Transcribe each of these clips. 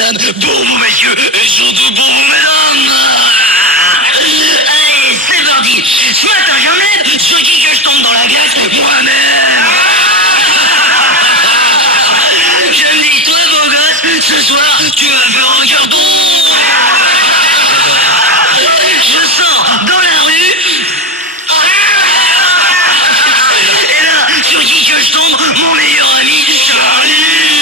mesdames, pour vous messieurs, et surtout pour vous mesdames. Allez, c'est parti. Ce matin j'enlève, sur qui que je tombe dans la glace, moi-même. Je me dis, toi beau gosse, ce soir, tu vas faire un carton. Je sors dans la rue. Et là, sur qui que je tombe, mon meilleur ami, Charlie.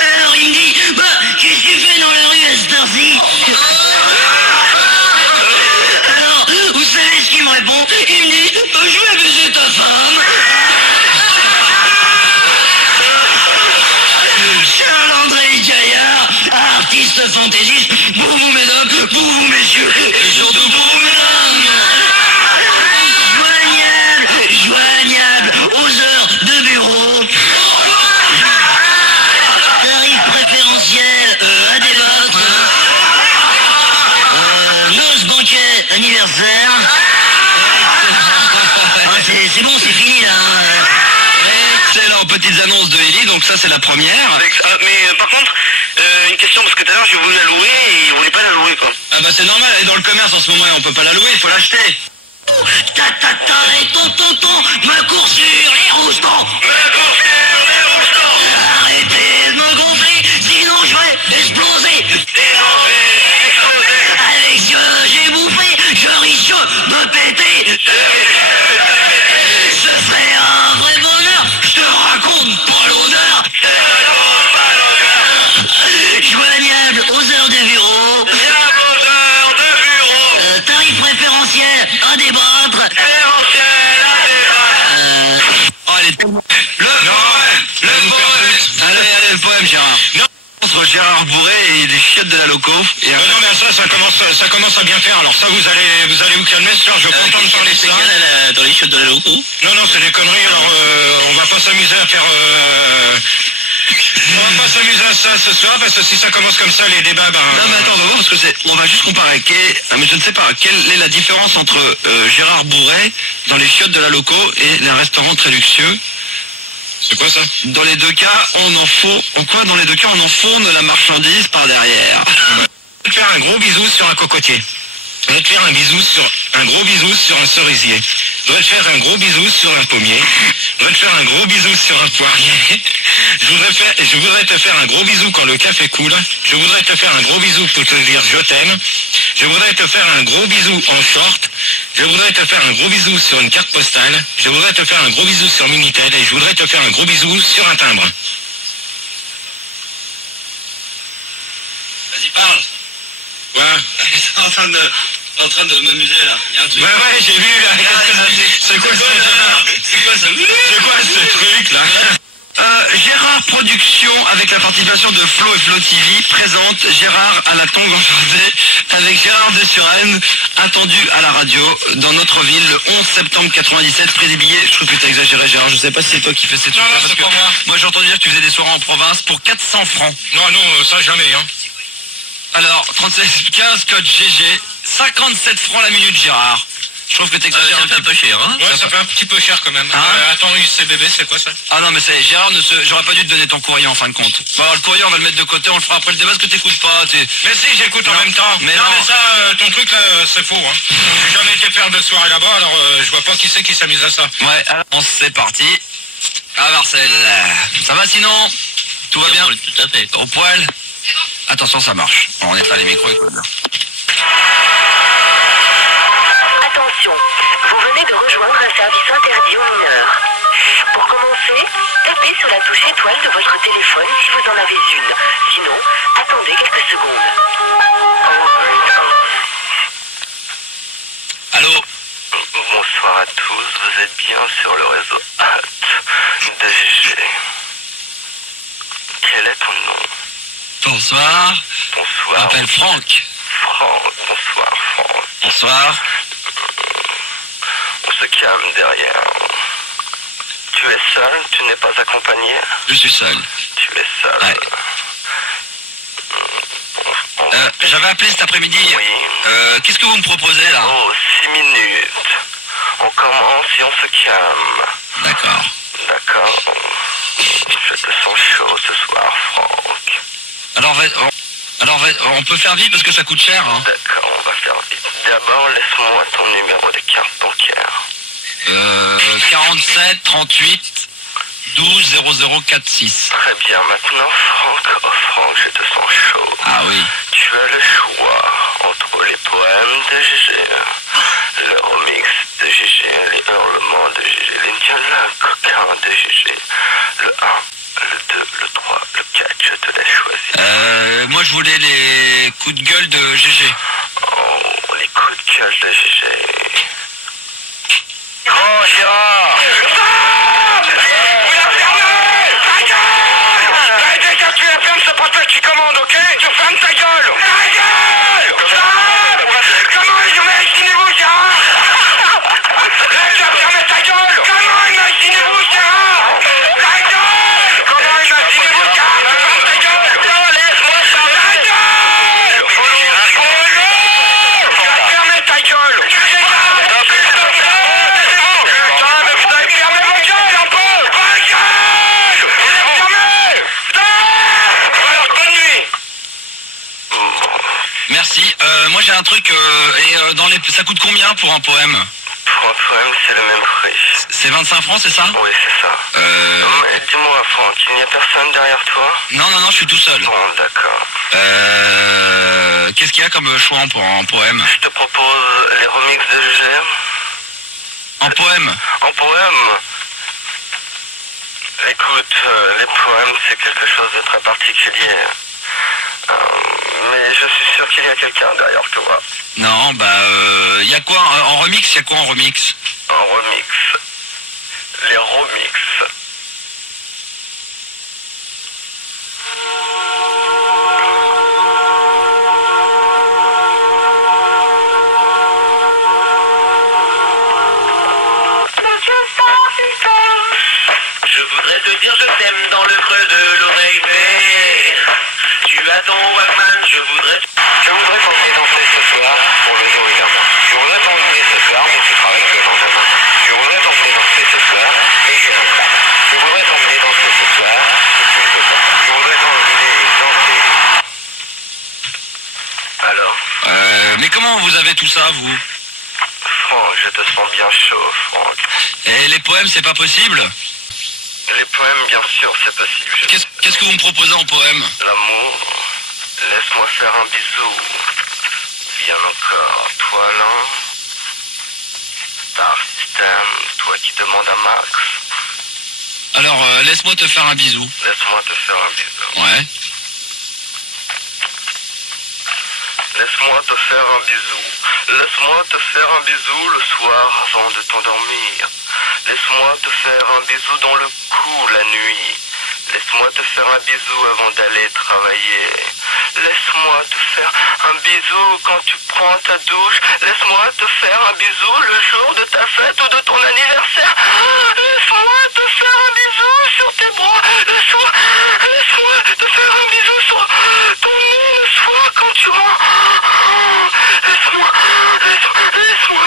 Alors il me dit, bah, qu'est-ce que tu fais dans la rue à cette heure-ci? Alors, vous savez ce qu'il me répond? Il me dit, bah, je vais baiser ta femme. Charles-André Gaillard, artiste fantaisiste, pour vous mesdames, pour vous messieurs, et surtout pour vous mesdames. Joignable aux heures de bureau. Tarif préférentiel à débattre. Noce banquet anniversaire. C'est bon, c'est fini là. Excellent, petites annonces de Ellie, donc ça c'est la première. Mais par contre, une question, parce que tout à l'heure j'ai voulu la louer et il voulait pas la louer quoi. Ah bah c'est normal, elle est dans le commerce en ce moment et on peut pas la louer, il faut l'acheter. Ta et ton, me cours sur les roustons. Arrêtez de me gonfler, sinon je vais exploser. Avec ce que j'ai bouffé, je risque de péter. Ce serait un vrai bonheur, je te raconte pas l'honneur. Joignable aux heures de bureau. Tarif préférentiel à débattre. Oh, elle est... Le poème, Gérard. Non. Entre Gérard Bourré et les chiottes de la loco. Et après... Non mais ça commence à bien faire. Alors ça vous allez vous calmer ce soir, je suis content de parler de ça. Dans les chiottes de la loco. Non, c'est des conneries, alors on va pas s'amuser à faire... On va pas s'amuser à ça ce soir, parce que si ça commence comme ça, les débats... Non mais attends, on va voir, parce que on va juste comparer. Mais je ne sais pas, quelle est la différence entre Gérard Bourré dans les chiottes de la loco et les restaurants très luxueux? C'est quoi ça? Dans les deux cas, dans les deux cas, on enfourne la marchandise par derrière. Je vais te faire un gros bisou sur un cocotier. Je vais te faire un gros bisou sur un cerisier. Je vais te faire un gros bisou sur un pommier. Je vais te faire un gros bisou sur un poirier. Je voudrais te faire un gros bisou quand le café coule. Je voudrais te faire un gros bisou pour te dire je t'aime. Je voudrais te faire un gros bisou en short. Je voudrais te faire un gros bisou sur une carte postale. Je voudrais te faire un gros bisou sur Minitel. Et je voudrais te faire un gros bisou sur un timbre. Vas-y, parle. Ouais. en train de m'amuser là. Il y a un truc. Ouais, j'ai vu là. C'est quoi ça? C'est quoi ce truc là? Gérard Productions, avec la participation de Flo et Flo TV, présente Gérard à la tongue enchantée avec Gérard de Suresnes, attendu à la radio dans notre ville le 11 septembre 97, prix des billets. Je trouve que t'as exagéré, Gérard, je sais pas si c'est toi qui fais cette trucs-là, parce que moi j'ai entendu dire que tu faisais des soirées en province pour 400 francs. Non, ça jamais, hein. Alors, 36-15, code GG, 57 francs la minute, Gérard. Je trouve que t'exagères un peu cher, hein. Ouais, ça fait un petit peu cher quand même. Attends, UCBB, c'est quoi ça? Ah non, mais c'est Gérard, j'aurais pas dû te donner ton courrier en fin de compte. Bon, alors, le courrier, on va le mettre de côté, on le fera après le débat, parce que t'écoutes pas. Mais si, j'écoute en même temps. Mais non, mais ça, ton truc là, c'est faux, hein. J'ai jamais été faire de soirée là-bas, alors je vois pas qui c'est qui s'amuse à ça. Ouais, alors, c'est parti. Ah, Marcel, ça va sinon? Tout va bien? Tout à fait. Au poil? Attention, ça marche. On éteint les micros, écoute. Attention, vous venez de rejoindre un service interdit aux mineurs. Pour commencer, tapez sur la touche étoile de votre téléphone si vous en avez une. Sinon, attendez quelques secondes. Allô? Bonsoir à tous, vous êtes bien sur le réseau de GG. Quel est ton nom? Bonsoir. Bonsoir. Je m'appelle Franck. Franck, bonsoir Franck. Bonsoir. On se calme derrière. Tu es seul, tu n'es pas accompagné? Je suis seul. Tu es seul. Ouais. J'avais appelé cet après-midi. Oui. Qu'est-ce que vous me proposez là? Oh, 6 minutes. On commence et on se calme. D'accord. D'accord. je te sens chaud ce soir, Franck. Alors, on peut faire vite parce que ça coûte cher. Hein. D'accord, on va faire vite. D'abord, laisse-moi ton numéro de carte bancaire. 47 38 12 0046. Très bien, maintenant, Franck, oh Franck, je te sens chaud. Ah oui. Tu as le choix entre les poèmes de Gégé, le remix de Gégé, les hurlements de Gégé, l'Indiana coquin de Gégé, le 1, le 2, le 3, le 4, je te laisse choisir. Moi je voulais les coups de gueule de GG. Oh, les coups de gueule de Gégé. Oh, Gérard! Tu la fermes, c'est pas toi qui commande, ok? Tu fermes ta gueule! Ta gueule! Comment imaginez-vous, Gérard? Tu as fermé ta gueule! Comment imaginez-vous, Gérard? Ta gueule! Comment imaginez-vous, Gérard? Tu fermes ta gueule! Non, laisse-moi ça! Ta gueule! Tu as fermé ta gueule! Tu regardes! Putain, mais vous avez fermé vos gueules un peu! Ta gueule! Vous êtes fermés! Alors, bonne nuit! Merci. Moi j'ai un truc. Ça coûte combien pour un poème? Pour un poème, c'est le même prix. C'est 25 francs, c'est ça? Oui, c'est ça. Mais dis-moi, Franck, il n'y a personne derrière toi? Non, je suis tout seul. Bon, d'accord. Qu'est-ce qu'il y a comme choix en poème? Je te propose les remixes de Gégé. En poème? En poème? Écoute, les poèmes, c'est quelque chose de très particulier. Mais je suis sûr qu'il y a quelqu'un derrière toi. Non, y a quoi en remix? Y a quoi en remix? En remix. Les remix. Je voudrais te dire je t'aime dans le creux de l'oreille, mais tu as ton Walkman, je voudrais t'emmener danser ce soir pour le jour également. Je voudrais t'emmener ce soir, mais tu travailles que dans ta main. Je voudrais t'emmener danser ce soir, mais je n'aime pas. Je voudrais t'emmener danser ce soir, mais tu ne peux pas. Je voudrais t'emmener danser. Alors, Mais comment vous avez tout ça, vous? Franck, je te sens bien chaud, Franck. Et les poèmes, c'est pas possible? Les poèmes, bien sûr, c'est possible. Qu'est-ce que vous me proposez en poème? L'amour, laisse-moi faire un bisou. Viens encore, toi là. Star System, toi qui demande à Max. Alors, laisse-moi te faire un bisou. Laisse-moi te faire un bisou. Ouais. Laisse-moi te faire un bisou. Laisse-moi te faire un bisou le soir avant de t'endormir. Laisse-moi te faire un bisou dans le cou la nuit. Laisse-moi te faire un bisou avant d'aller travailler. Laisse-moi te faire un bisou quand tu prends ta douche. Laisse-moi te faire un bisou le jour de ta fête ou de ton anniversaire. Laisse-moi te faire un bisou sur tes bras le soir. Laisse-moi te faire un bisou sur ton nez le soir quand tu rentres. Laisse-moi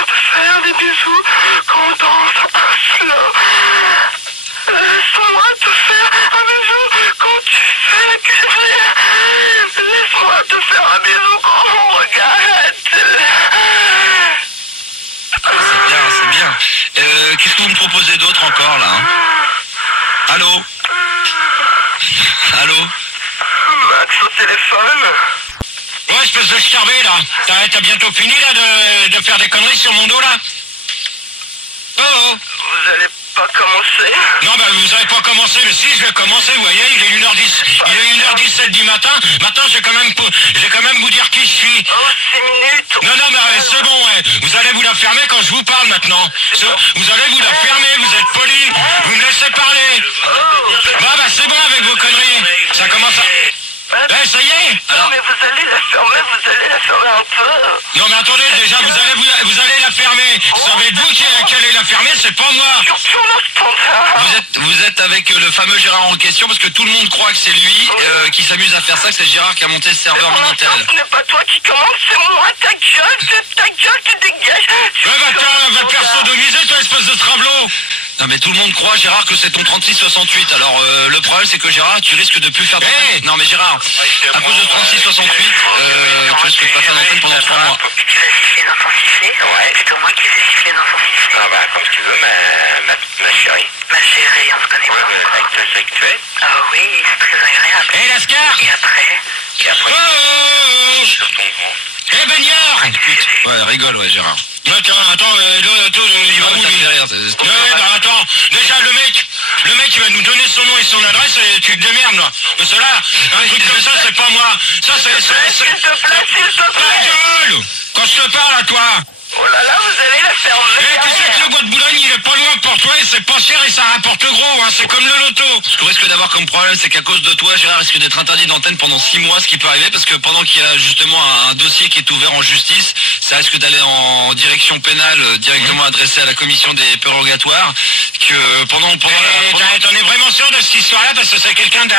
te faire des bisous quand on danse un slow. Laisse-moi te faire un bisou quand tu fais la cuisine. Laisse-moi te faire un bisou quand on regarde la télé. C'est bien. Qu'est-ce que vous me proposez d'autre encore, là, hein? Allô? Allô? Max au téléphone. Ouais, espèce de starvé, là. T'as bientôt fini, là, de faire des conneries sur mon dos, là? Oh. Vous allez pas commencer? Non, vous avez pas commencé, mais si, je vais commencer, vous voyez, il est 1h10. Il est 1h17 du matin. Maintenant, je vais quand même vous dire qui je suis. Oh, 6 minutes. Non, mais c'est bon, ouais. Vous allez vous la fermer quand je vous parle, maintenant. Vous allez vous la fermer, vous êtes poli. Vous me laissez parler. C'est bon avec vos conneries. Ça commence à... ça y est. Non, mais vous allez la fermer un peu. Non, mais attendez, déjà, vous allez la fermer. Ça va être vous qui allez la fermer, c'est pas moi. Sur notre standard. Vous êtes avec le fameux Gérard en question, parce que tout le monde croit que c'est lui qui s'amuse à faire ça, que c'est Gérard qui a monté ce serveur Minitel. Ce n'est pas toi qui commande, c'est moi. Ta gueule, tu dégages. Va te faire sodomiser, toi, espèce de travelot. Non mais tout le monde croit, Gérard, que c'est ton 3668. Alors le problème c'est que Gérard, tu risques de plus faire d'antenne. Non mais Gérard, à cause de 3668, tu risques de pas faire d'antenne pendant 3 mois. Tu vas siffler dans son sifflet? Ouais. C'est moi qui vais siffler dans son sifflet. Ah bah comme tu veux, ma chérie. Ma chérie, on se connaît pas. Avec sexuel. Ah oui, c'est très agréable. Hé, Lascar! Et après? Oh! Sur ton vent. Hé, Baignard! Ouais, rigole, ouais, Gérard. Attends, il va où, lui? Attends, déjà, le mec, il va nous donner son nom et son adresse, et tu te démerdes, là. Parce que là, un truc comme ça, c'est pas moi. Ça, c'est... S'il te plaît, s'il te Ta plaît. gueule! Quand je te parle à toi! Oh là là, vous allez la faire enlever. Eh, tu sais que le bois de Boulogne, il est pas loin pour toi, et c'est pas cher, et ça rapporte gros, hein. C'est comme le loto. Ce qu'on risque d'avoir comme problème, c'est qu'à cause de toi, Gérard risque d'être interdit d'antenne pendant 6 mois, ce qui peut arriver, parce que pendant qu'il y a justement un dossier qui est ouvert en justice, ça risque d'aller en direction pénale, directement adressée à la commission des purgatoires, que pendant T'en es vraiment sûr de cette histoire-là? Parce que c'est quelqu'un de...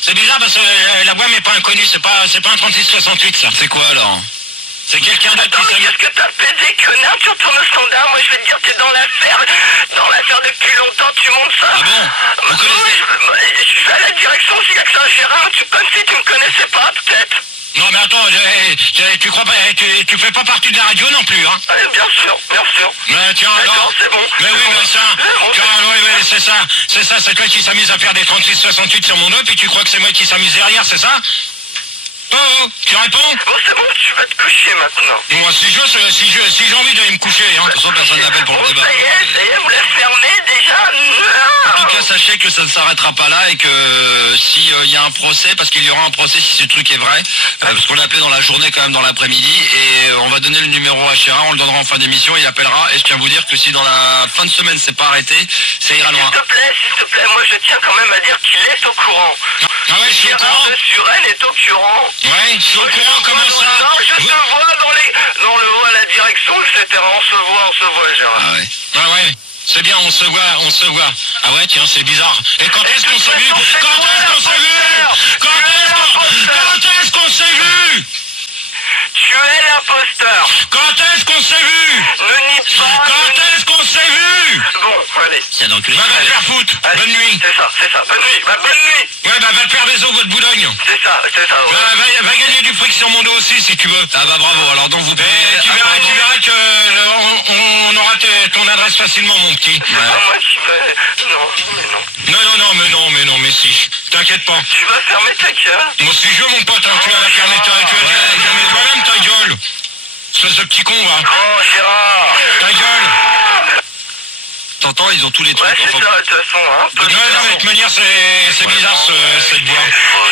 C'est bizarre, parce que la voix m'est pas inconnue, c'est pas un 3668, ça. C'est quoi alors? C'est quelqu'un d'autre Attends, qui s'amuse. qu'est-ce que t'as fait des connards? Tu retournes au standard. Moi, je vais te dire, t'es dans l'affaire depuis longtemps. Tu montes ça. Ah bon? Vous connaissez? Je vais à la direction. S'il y a que ça, Gérard, comme si tu me connaissais pas, peut-être. Non mais attends, tu crois pas, tu fais pas partie de la radio non plus, hein? Bien sûr, bien sûr. Mais tiens, D'accord, c'est bon. Mais oui, mais ça, tiens, ouais, c'est ça, c'est toi qui s'amuse à faire des 36-68 sur mon dos, puis tu crois que c'est moi qui s'amuse derrière, c'est ça? Oh, tu réponds? Bon, c'est bon, tu vas te coucher maintenant. Moi, si j'ai envie d'aller me coucher, hein. De toute façon, personne n'appelle pour le Bon, débat. ça y est, vous la fermez déjà? En Non. tout cas, sachez que ça ne s'arrêtera pas là et que si il y a un procès, parce qu'il y aura un procès si ce truc est vrai, parce qu'on l'a appelé dans la journée quand même dans l'après-midi, et on va donner le numéro à Gérard, on le donnera en fin d'émission, il appellera, et je tiens à vous dire que si dans la fin de semaine c'est pas arrêté, ça ira loin. S'il te plaît, moi je tiens quand même à dire qu'il est au courant. Ah ouais, je suis au Gérard courant. de Suresnes est au courant. Ouais, je suis au courant, comment ça? Non, je te vois dans le haut à la direction, etc. On se voit, Gérard. Ah ouais. Ah ouais, c'est bien, on se voit. Ah ouais, tiens, c'est bizarre. Et quand est-ce qu'on s'est vu? Quand est-ce qu'on s'est vu? Tu es l'imposteur. Quand est-ce qu'on s'est vu? Ne nie pas. Quand est-ce qu'on s'est vu? Bon, allez. Tiens, donc, Va te faire foutre. Allez, Bonne nuit. C'est ça. Bonne nuit. Bonne nuit. Ouais, va te faire des os, votre Boulogne. C'est ça. Ouais. Va gagner du fric sur mon dos aussi, si tu veux. ah bah bravo, alors donc vous pouvez... Et tu verras que on aura ton adresse facilement, mon petit. Ah, moi, tu vas... Non. Non, mais si. T'inquiète pas. Tu vas fermer ta gueule. Moi, si je veux, mon pote, hein, tu vas la fermer toi-même ta gueule. Espèce de petit con, va. Oh, Gérard. Ta gueule. T'entends, ils ont tous les trucs. Ouais, c'est Enfin, ça, de toute façon, hein. Non, mais de toute manière, c'est bizarre, cette voix.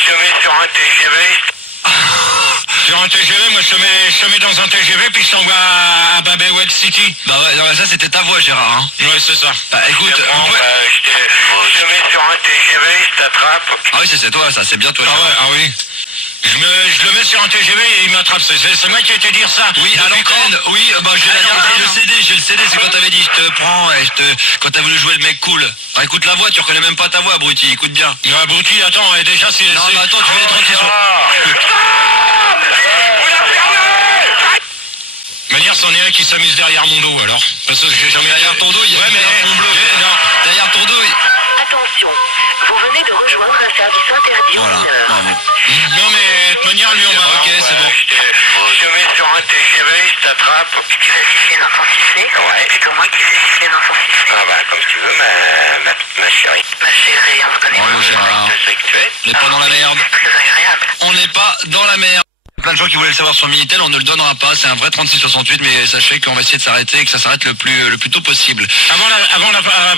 Je mets sur un TGV. Sur un TGV, moi, je te mets dans un TGV, puis je t'envoie à Babelwell City. bah ouais, non, ça c'était ta voix, Gérard. Hein. Ouais, c'est ça. Bah écoute, Je mets sur un TGV, je t'attrape. ah oui, c'est toi, ça, c'est bien toi, Ah Gérard. ouais, ah oui. Je le mets sur un TGV et il m'attrape. C'est moi qui ai été dire ça. Oui, à l'antenne, oui, bah j'ai le CD, c'est quand t'avais dit je te prends, et quand t'as voulu jouer le mec cool. Ah, écoute la voix, tu reconnais même pas ta voix, abruti, écoute bien. Non, abruti, attends, et déjà, c'est... Non, mais attends, tu vas être tranquille. De manière, c'en est un qui s'amuse derrière mon dos, alors. Parce que j'ai jamais... Derrière ton dos, il y a Ouais, mais... un fond bleu. Non. Derrière ton dos, Attention, vous venez de rejoindre un service interdit aux voilà, mineurs. bravo. Non, mais de manière, lui, on va... Ok, c'est bon. Je mets sur un TGV, je t'attrape. Tu vas siffler dans son sifflet? Ouais. C'est moi qui vais siffler dans son sifflet. Ah bah, comme tu veux, ma chérie. Ma chérie, on se connaît Bravo, Gérard. Sexuel. On n'est pas dans la merde. C'est très agréable. On n'est pas dans la merde. Plein de gens qui voulaient le savoir sur Minitel, on ne le donnera pas, c'est un vrai 3668, mais sachez qu'on va essayer de s'arrêter et que ça s'arrête le plus tôt possible. Avant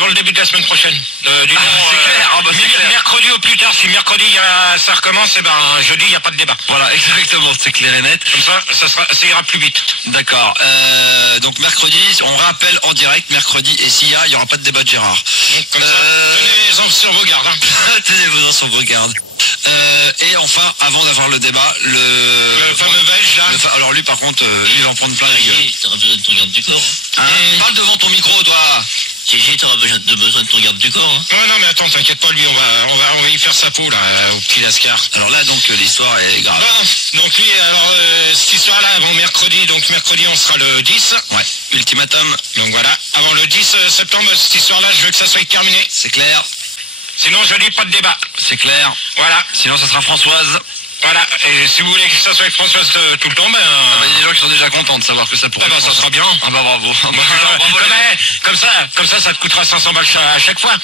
le début de la semaine prochaine. c'est clair, ah bah c'est clair. Mercredi au plus tard, si mercredi ça recommence, et ben jeudi il n'y a pas de débat. Voilà, exactement, c'est clair et net. Comme ça ira plus vite. D'accord, donc mercredi, on rappelle en direct, mercredi, et s'il y a, il n'y aura pas de débat de Gérard. Comme ça, tenez-les sur vos gardes. Hein. Tenez-vous sur vos gardes. Et enfin, avant d'avoir le débat, Le fameux belge là. alors lui par contre, lui va en prendre plein la gueule. T'auras besoin de ton garde du corps. Hein. Parle devant ton micro, toi. Gégé, t'auras besoin de ton garde du corps. Hein. Non, mais attends, t'inquiète pas, lui, il y faire sa peau, là, au petit Lascar. Alors là, donc, l'histoire est grave. Bon, donc oui, alors, cette histoire-là, avant mercredi, donc mercredi, on sera le 10. Ouais, ultimatum. Donc voilà, avant le 10 septembre, cette histoire-là, je veux que ça soit terminé. C'est clair. Sinon, je dis pas de débat. C'est clair. Voilà. Sinon, ça sera Françoise. Voilà, et si vous voulez que ça soit avec Françoise tout le temps, ben... Il y a des gens qui sont déjà contents de savoir que ça pourrait... Ah ben, ça sera bien. Ah bah bravo. Comme ça, ça te coûtera 500 balles à chaque fois.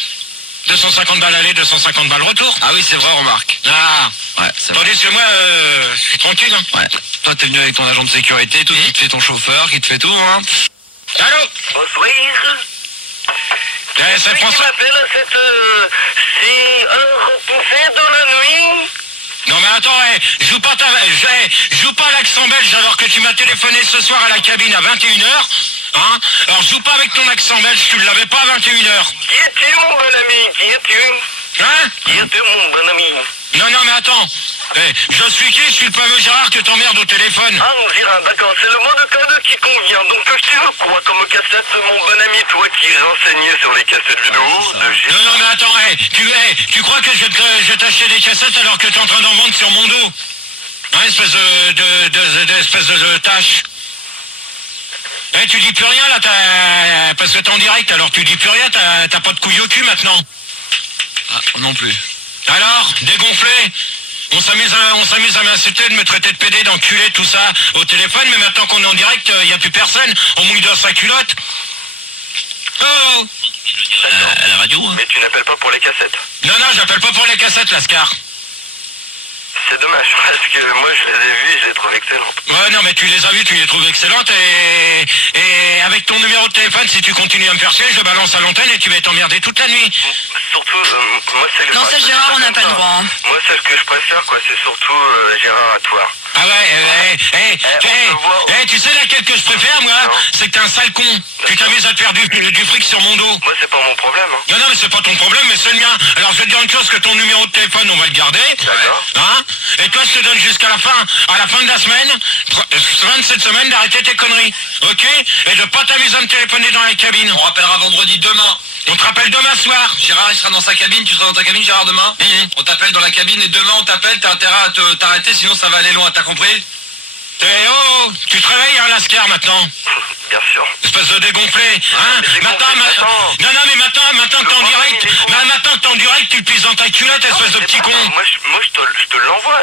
250 balles aller, 250 balles retour. Ah oui, c'est vrai, remarque. Ah, Ouais, c'est vrai. tandis que moi, je suis tranquille. Hein. Ouais. Toi, t'es venu avec ton agent de sécurité, tout, qui te fait ton chauffeur, qui te fait tout, hein. Allô? Bonsoir. C'est Celui qui François. m'appelle à cette... c'est un repoussé de la nuit. Non mais attends, joue pas l'accent belge alors que tu m'as téléphoné ce soir à la cabine à 21h. Hein? Alors joue pas avec ton accent belge, tu ne l'avais pas à 21h. Qui es-tu, mon bon ami? Qui es-tu? Hein? Qui es-tu, mon bon ami? Non mais attends. Je suis qui? Je suis le fameux Gérard que t'emmerdes au téléphone. Ah, non, Gérard, d'accord, c'est le mot de code qui convient. Donc, tu veux quoi comme cassette, mon bon ami, toi qui es renseigné sur les cassettes vidéo de Non mais attends, tu crois que je vais t'acheter des cassettes alors que t'es en train d'en vendre sur mon dos? Hein, espèce de tâche. Tu dis plus rien là, parce que t'es en direct, alors tu dis plus rien, t'as pas de couille au cul maintenant. Ah, non plus. Alors, dégonflé. On s'amuse à m'insulter, de me traiter de pédé, d'enculé, tout ça au téléphone, mais maintenant qu'on est en direct, il n'y a plus personne, on mouille dans sa culotte. Oh, À la radio, hein. Mais tu n'appelles pas pour les cassettes. non, j'appelle pas pour les cassettes, Lascar. C'est dommage, parce que moi je les ai vues et je les trouve excellentes. Ouais, non, mais tu les as vues, tu les trouves excellentes, et avec ton numéro de téléphone, si tu continues à me faire chier, je le balance à l'antenne et tu vas être emmerdé toute la nuit. Surtout, moi celle Non, ça, Gérard, on n'a pas le droit. Hein. Moi celle que je préfère, quoi, c'est surtout Gérard à toi. Ah ouais, tu sais laquelle que je préfère, moi? Non. C'est que t'es un sale con. Tu t'amuses à te faire du fric sur mon dos. Moi c'est pas mon problème, hein. Non, mais c'est pas ton problème, mais c'est le mien. Alors je vais te dire une chose, que ton numéro de téléphone, on va le garder. D'accord. Hein? Et toi, je te donne jusqu'à la fin de la semaine, fin de cette semaine, d'arrêter tes conneries. Ok? Et de pas t'amuser à me téléphoner dans la cabine. On rappellera vendredi demain. On te rappelle demain soir. Gérard, il sera dans sa cabine, tu seras dans ta cabine, Gérard, demain. On t'appelle dans la cabine et demain on t'appelle, t'as intérêt à t'arrêter, sinon ça va aller loin, t'as compris? Tu te réveilles, hein, Lascar, maintenant? Bien sûr. Espèce de dégonflé, hein? mais Maintenant, mais maintenant que t'es en direct, maintenant que t'es en direct, tu le pisses dans ta culotte, espèce de petit con. Moi je te l'envoie.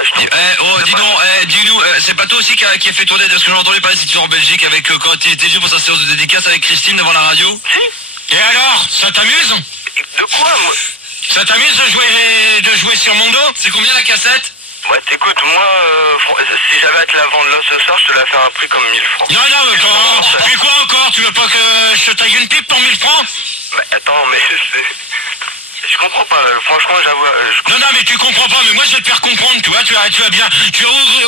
Dis donc, dis-nous, c'est pas toi aussi qui a fait tourner, parce que j'ai entendu parler de cette histoire en Belgique avec quand il était pour sa séance de dédicace avec Christine devant la radio? Si. Et alors, ça t'amuse? De quoi, moi? Ça t'amuse de jouer sur mon dos? C'est combien la cassette? Ouais, t'écoutes, moi, si j'avais à te la vendre là ce soir, je te la fais à un prix comme 1000 francs. Non, mais puis quoi encore? Tu veux pas que je te taille une pipe pour 1000 francs? Mais attends, mais c'est... Je comprends pas, franchement, j'avoue... Non, mais tu comprends pas, mais moi je vais te faire comprendre, tu vois, tu vas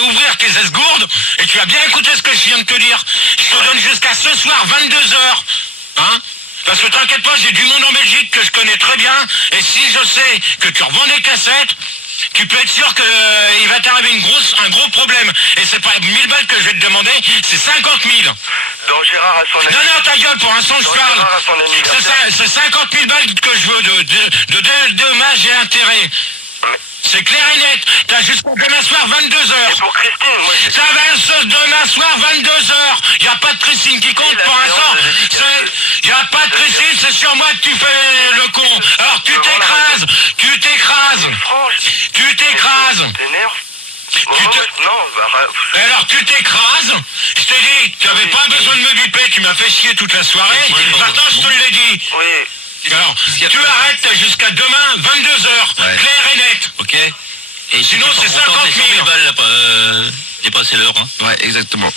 ouvrir tes esgourdes, et tu vas bien écouter ce que je viens de te dire. Je te donne jusqu'à ce soir, 22h, hein? Parce que t'inquiète pas, j'ai du monde en Belgique que je connais très bien, et si je sais que tu revends des cassettes, tu peux être sûr qu'il va t'arriver un gros problème. Et c'est pas 1000 balles que je vais te demander, c'est 50 000. Dans Gérard à son Non, ta gueule, pour l'instant je parle. Gérard à son anniversaire. C'est 50 000 balles que je veux de dommages et intérêts. C'est clair et net. T'as jusqu'à demain soir 22h. Et pour Christine, moi... Ça va demain soir 22h. Y a pas de Christine qui compte pour l'instant. Y a pas de Christine, c'est sur moi que tu fais le con. Alors tu t'écrases. T'énerves. Alors tu t'écrases. Je t'ai dit, tu n'avais pas besoin de me biper. Tu m'as fait chier toute la soirée. Maintenant je te l'ai dit. Oui. Alors, tu arrêtes jusqu'à demain, 22h, clair et net. Ok. Et sinon, c'est 50 000 balles, il n'est pas assez l'heure. Hein. Ouais, exactement.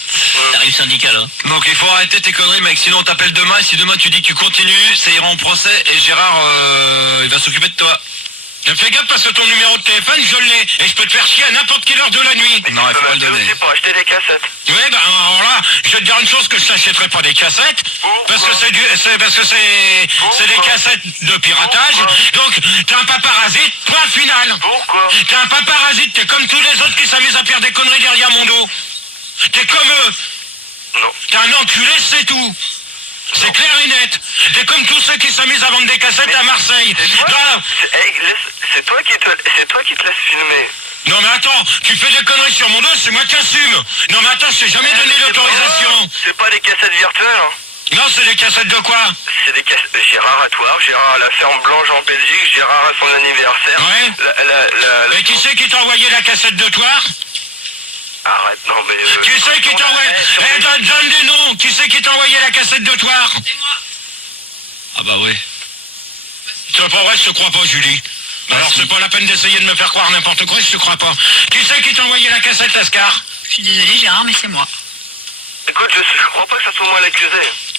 Tarif syndical. Hein. Donc, il faut arrêter tes conneries, mec. Sinon, on t'appelle demain. Et si demain, tu dis que tu continues, ça ira en procès. Et Gérard, il va s'occuper de toi. Fais gaffe parce que ton numéro de téléphone, je l'ai. Et je peux te faire chier à n'importe quelle heure de la nuit. Mais non, il faut pas le donner. Aussi pour acheter des cassettes. Ouais, alors là, je vais te dire une chose, que je t'achèterai pas des cassettes. Parce que c'est des cassettes de piratage. Donc, t'es un paparazzi, point final. Pourquoi? T'es un paparazzi, t'es comme tous les autres qui s'amusent à faire des conneries derrière mon dos. T'es comme eux. Non. T'es un enculé, c'est tout. C'est clair et net. T'es comme tous ceux qui s'amusent à vendre des cassettes à Marseille. C'est toi qui te laisse filmer. Non mais attends, tu fais des conneries sur mon dos, c'est moi qui assume. Non mais attends, je t'ai jamais donné l'autorisation. C'est pas des cassettes virtuelles, hein. Non, c'est des cassettes de quoi? C'est des cassettes de Gérard à Thouars, Gérard à la ferme Blanche en Belgique, Gérard à son anniversaire. Ouais. Mais qui c'est qui t'a envoyé la cassette de Thouars? Arrête, non mais... Qui c'est qui t'a envoyé... donne des noms. Qui c'est qui t'a envoyé la cassette de Thouars? C'est moi. Ah bah oui. C'est pas vrai, je te crois pas, Julie. Alors c'est pas la peine d'essayer de me faire croire n'importe quoi, je te crois pas. Qui c'est qui t'a envoyé la cassette, Lascar? Je suis désolée, Gérard, mais c'est moi. Écoute, je crois pas que ça soit moi l'accusé.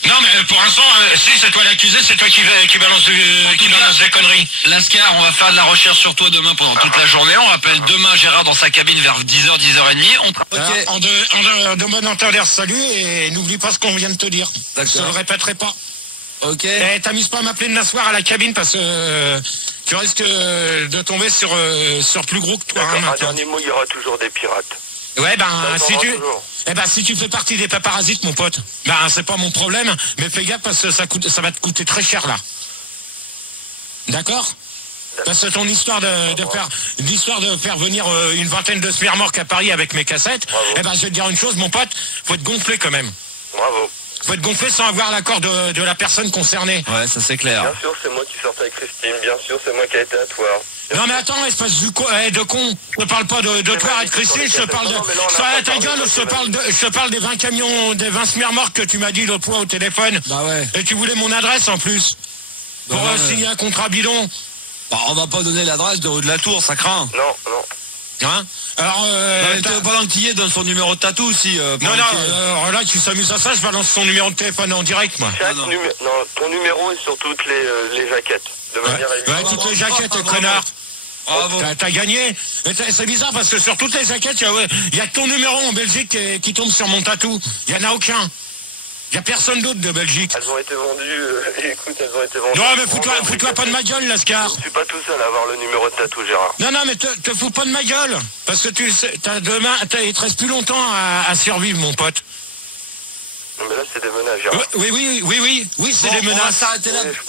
Non mais pour l'instant, si c'est toi l'accusé, c'est toi qui balance des conneries. Lascar, on va faire de la recherche sur toi demain pendant toute la journée. On rappelle demain Gérard dans sa cabine vers 10h, 10h30. Ok. De bon entendeur, salut, et n'oublie pas ce qu'on vient de te dire. D'accord. Je le répéterai pas. Ok. Et t'amuses pas à m'appeler de m'asseoir à la cabine parce que tu risques de tomber sur plus gros que toi. Hein, Un maintenant. dernier mot, il y aura toujours des pirates. Ouais, si tu fais partie des paparasites, mon pote, c'est pas mon problème, mais fais gaffe parce que ça va te coûter très cher là. D'accord? Parce que ton histoire de faire venir une vingtaine de smirmorques à Paris avec mes cassettes, je vais te dire une chose, mon pote, faut te gonfler quand même. Bravo. Faut te gonfler sans avoir l'accord de la personne concernée. Ouais, ça c'est clair. Bien sûr, c'est moi qui sortais avec Christine, bien sûr, c'est moi qui ai été à Thouars. Non mais attends, espèce de con, je te parle pas de toi et de Christine, je te parle ta gueule, je te parle des 20 camions, des 20 smirmorques que tu m'as dit l'autre fois au téléphone. Bah ouais. Et tu voulais mon adresse en plus. Pour signer un contrat bidon. Bah, on va pas donner l'adresse de rue de la Tour, ça craint. Non. Hein? Alors, pendant qu'il y est, donne son numéro de tatou aussi. alors là, tu s'amuses à ça, je balance son numéro de téléphone en direct, moi. Ton numéro est sur toutes les jaquettes. De manière ouais, toutes les jaquettes, connard. T'as gagné. C'est bizarre parce que sur toutes les jaquettes, il y a que ton numéro en Belgique qui tombe sur mon tatou. Il n'y en a aucun. Il n'y a personne d'autre de Belgique. Elles ont été vendues. Écoute, elles ont été vendues. Non, mais fous-toi pas de ma gueule, Lascar. Je suis pas tout seul à avoir le numéro de tatou, Gérard. Non, mais te fous pas de ma gueule. Parce que il te reste plus longtemps à survivre, mon pote. Non, mais là, c'est des menaces, Gérard. Oui, c'est des menaces.